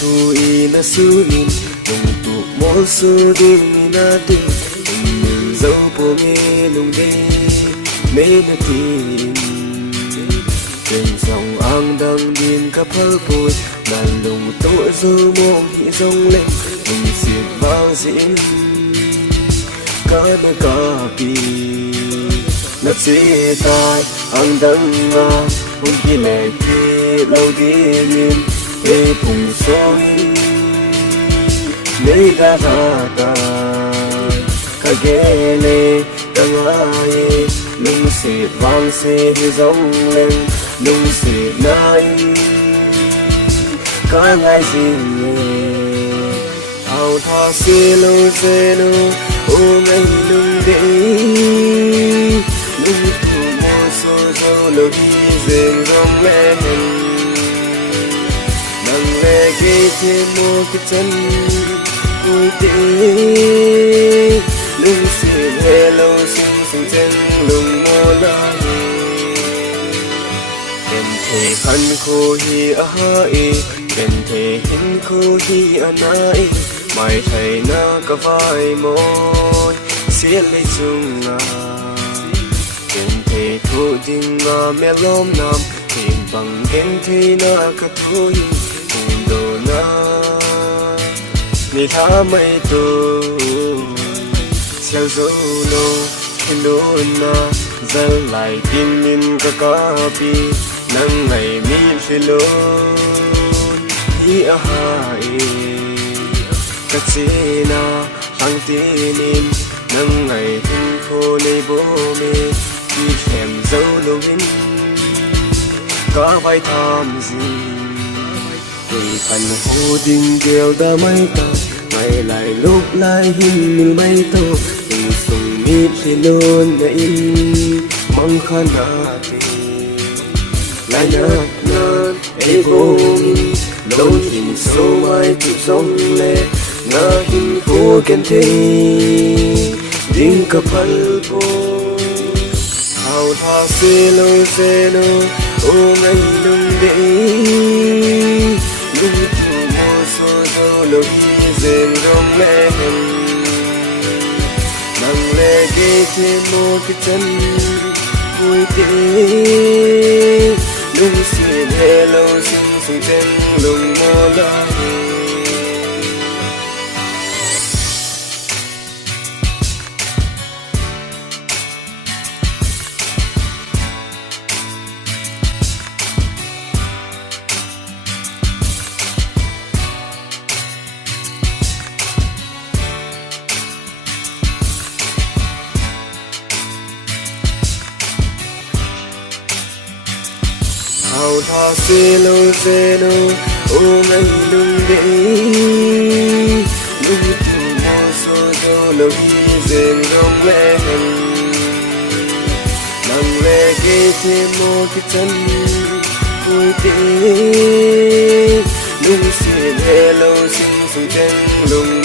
tu ina sunin nung tu mo su ding ina tu nung dấu po nghe nung đi mê na tin trên dòng ang đang điên cả phơ bụi là lùng tội dư mong hi rong lên nung xiết bao diễn cả na cả pi nát dễ tai ang đang ngang hôn khi lệ khi lâu đi nhìn để cùng soi để ra ta cả ghé lệ cả ngài lung sẽ vang sẽ rong lên lung sẽ nai cả ngày gì hào tha sẽ lâu ô ngày lung để lung tu mô so cho lâu đi dền rong lên nang lệ ghé thêm một cái chân cuối tê lung sẽ hello sing chân lung mô la đền thể khăn khô hi ai đền thể hin khô hi anai mai thầy na cả vai môi xiết lấy chung đền thể thu dinh mẹ lom nam tìm bằng đền thể na cả thôi cùng đồ na ni tha mây tu theo dấu nô hin đôn na dâng lại tin min cả cá pi nắng ngày mi phi lôn hi a hai các sĩ na hàng tin nắng ngày hin khô nei bố mê khi thèm dấu lâu hin cá vai tham gì vì thành hồ đình đều đã mấy ta mày lại lúc lại hin mil mấy tô tình sùng mít phi lôn na in mong khăn na lại nát nát ấy vô lâu hình sâu mai chụp sông lệ na hình phố kèn thế đinh cặp hal po hào tha xe lô ô ngày lung để lung tu mô so cho lâu đi dền rong lên nang lệ ghé thêm một cái chân cuối tê lung xiết hello sing chân lung mô la hào tha xe lô ô ngày lung để lung tu mô so cho lâu đi dền rong lên nang lệ ghé thêm một cái chân cuối tê lung xiết hello sing chân lung